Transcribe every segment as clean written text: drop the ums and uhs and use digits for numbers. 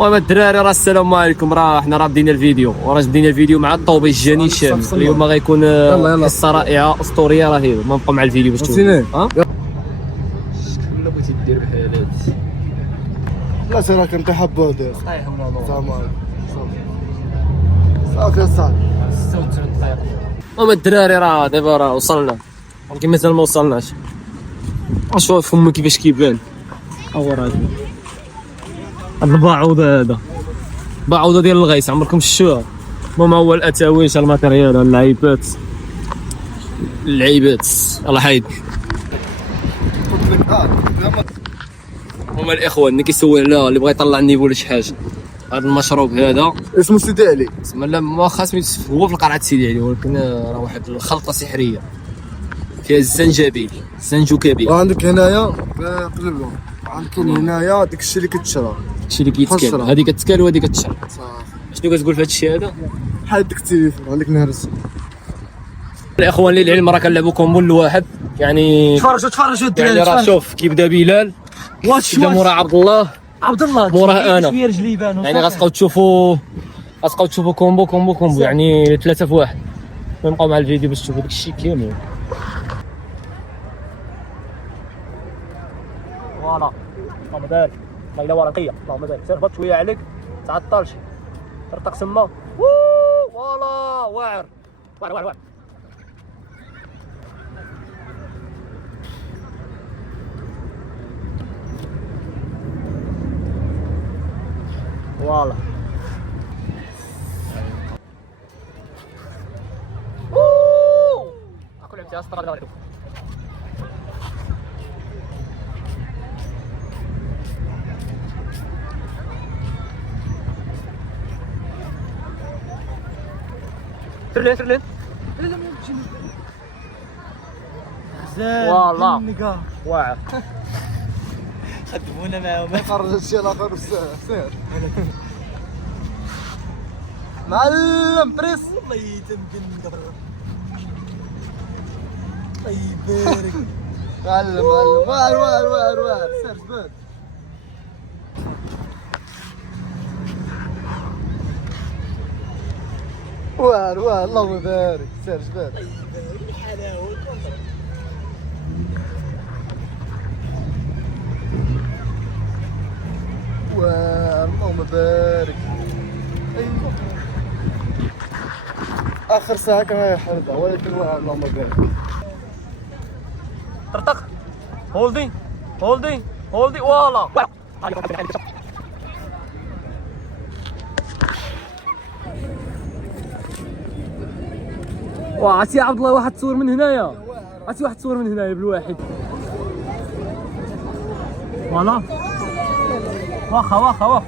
المهم الدراري راه السلام عليكم، راه حنا بدينا الفيديو بدينا الفيديو مع الطوبي الجاني الشامس. اليوم غيكون قصه رائعه اسطوريه رهيبه. ما نبقاو مع الفيديو باش تشوفوا. شكون بغيتي دير بحال هادشي؟ لا سير راك انت حبه دير طيح الله صافي صافي 96 دقيقه. المهم الدراري راه دابا راه وصلنا، ولكن مازال ما وصلناش. شوف فمي كيفاش كيبان. هو راه هاد الباعوضه، هذا باعوضه ديال الغيس، عمركم شفتوها؟ المهم هو الاتاويش، الماتيريال، اللعيبات الله حيد. هما الاخوان اللي كيسول على اللي بغى يطلع النيفو ولا شي حاجه. هذا المشروب هذا اسمه سيدي علي. اسمه لا ما خاص هو في القرعه سيدي علي، ولكن راه واحد الخلطه سحريه فيها الزنجبيل الزنجوكابيل. وعندك هنايا قلب لهم، عندك هنايا داك الشيء اللي كتشرب، الشيء اللي كيتكال، هذه كتكال وهذه كتشرب. شنو كتقول في هذا الشيء هذا؟ بحال ديك التليفون عندك نهرس. الاخوان اللي العلم راه كنلعبوا كومبو الواحد، يعني تفرجوا الدراري. يعني راه شوف كيبدا بلال، كيبدا موراه عبد الله موراه انا، شويه رجلي يبانوا يعني غتبقاو تشوفوا كومبو يعني 3 في 1. نبقاو مع الفيديو باش تشوفوا داك الشيء كامل. فوالا اللهم بارك، الله الا ورقيه، اللهم بارك. سير هبط شويه عليك، تعطلش، طرطق سما. فوالا واعر. فوالا اكل لعبتي اسطر هذا. ترلين والله واعر. خدمونا معاهم. خرج الشيء الاخر سير معلم بريس. والله يتمكن دبر. الله يبارك. معلم واعر سير جبد. واعر اللهم بارك. سير جبد. الحلاوه اللهم بارك. ايوه اخر ساعه كما يحرضها، ولكن اللهم بارك. طرطق هولدي فوالا. عرفتي عبد الله واحد تصور من هنايا، بالواحد. فوالا واخا فوالا.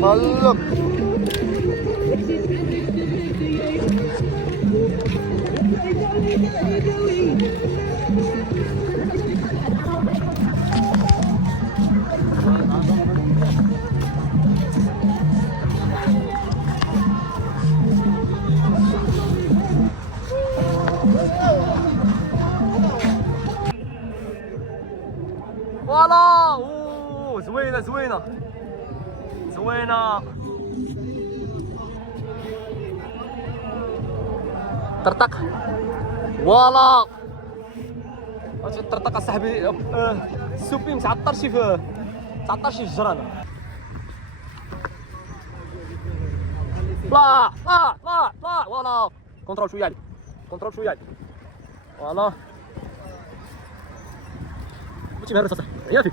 معلم فوالا. زوينه طرطق. فوالا اش طرطق اصاحبي. السوبي متعطرش في الجرانه. لا فوالا. كونترول شويه عليك، فوالا. بغيتي مهرس اصاحبي يا فيك.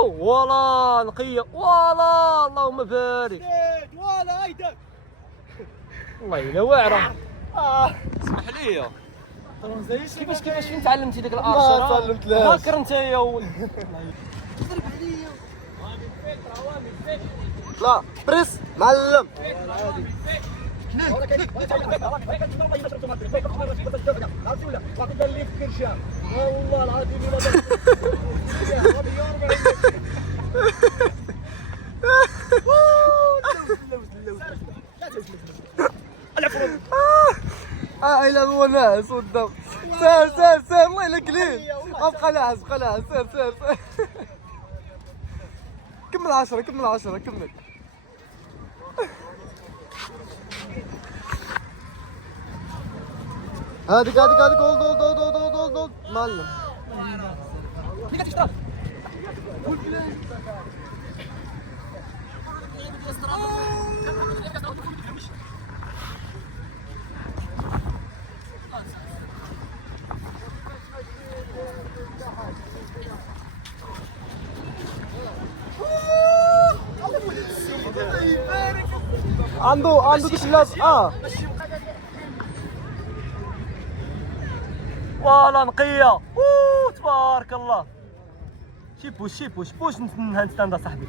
والله نقيه والله اللهم بارك ولا هيدا والله الا واعره اسمح لي كيفاش فين تعلمتي ديك الارشره؟ ما تعلمتلاش. هاكر انت يا ولد لا بريس معلم. والله العظيم الى هو ناعس والدم. سير الله يلا قليل. ابقى ناعس سير كمل 10 كمل. هذيك جولد معلم. عنده ديك اللعب. والله نقيه تبارك الله. شي بوش نهانت ستاند صاحبي.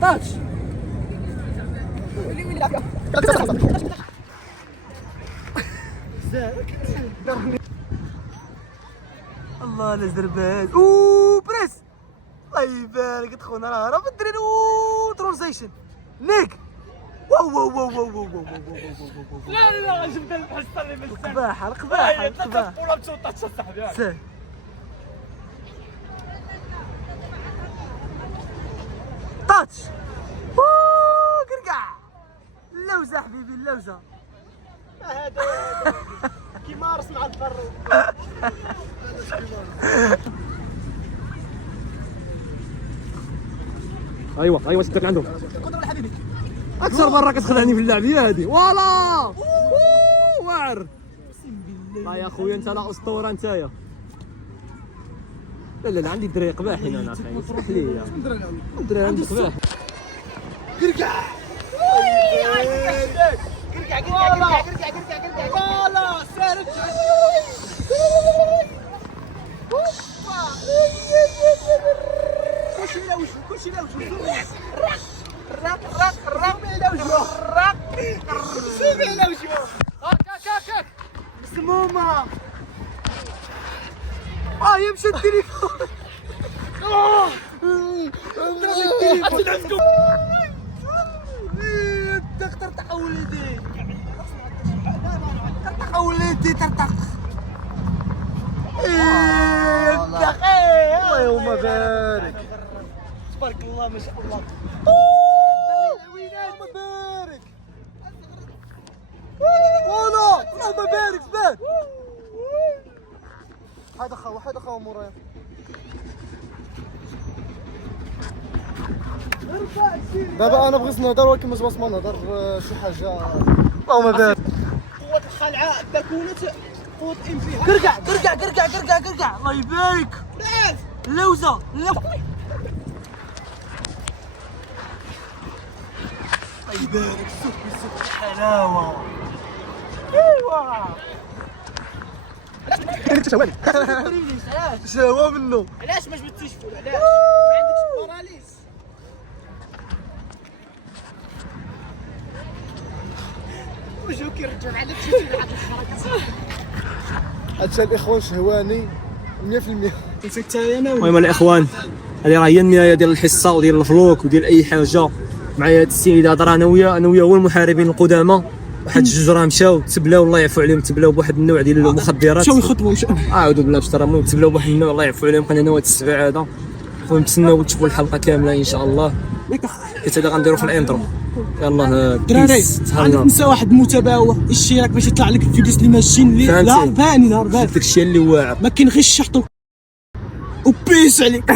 تاتش الله لا زربال. بريس الله يبارك تخونا راه بالدرين. ترانزيشن نيك. واو لا جبت الحصه اللي القباحه ولا بتوطات صاحبي سير. تاتش قرقع اللوزه حبيبي اللوزه. هذا كيما رسم على البر ايوا شدك عندهم اكثر مره كتخدعني في اللعب هي هذه. فوالا واعر. لا يا خويا انت لا اسطوره نتايا. لا عندي دري قباحين انا اخي اسمح لي. دري عندي قباح. قرقع والله سارت كلشي لا وجهو هاك مسمومه. يمشي التليفون. ترتق ولدي ترتق. الله يوم بارك. تبارك الله ما شاء الله. اللهم بارك. اللهم بارك. هذا خاوه مورايا. دابا انا بغيت نهضر ولكن ما جبت ما نهضر شي حاجه. اللهم بارك. قوة الخلعة تكون قوة انفجار. قرقع الله يبارك. اللوزه الله يبارك. سوق حلاوة. ايوا شهوه منه. علاش ما جبتيش فول؟ علاش ما عندكش باراليز؟ وجهو كيرجع عليك شي تلعب الحركه. هادشي الاخوان شهواني 100%. المهم الاخوان هذه راه هي النهايه ديال الحصه وديال الفلوق وديال اي حاجه. معايا هاد السيد هضر انا وياه هو المحاربين القدامى. واحد جوج راه مشاو تبلاو الله يعفو عليهم. تبلاو بواحد النوع ديال المخدرات. مشاو يخطبوا اعوذ بالله باش المهم تبلاو بواحد النوع الله يعفو عليهم. قلنا نواه السبع هذا. المهم نتسناو تشوفوا الحلقه كامله ان شاء الله. حيت هذا غنديرو في الانترو. يلاه دراري بيس عندك تهلا. نسى واحد المتابعه الشراك باش يطلع لك الفيديوز اللي ماشيين اللي فهمتي. لا هرباني داك الشيء اللي واعر. ما كاين غير الشحط وبيس عليك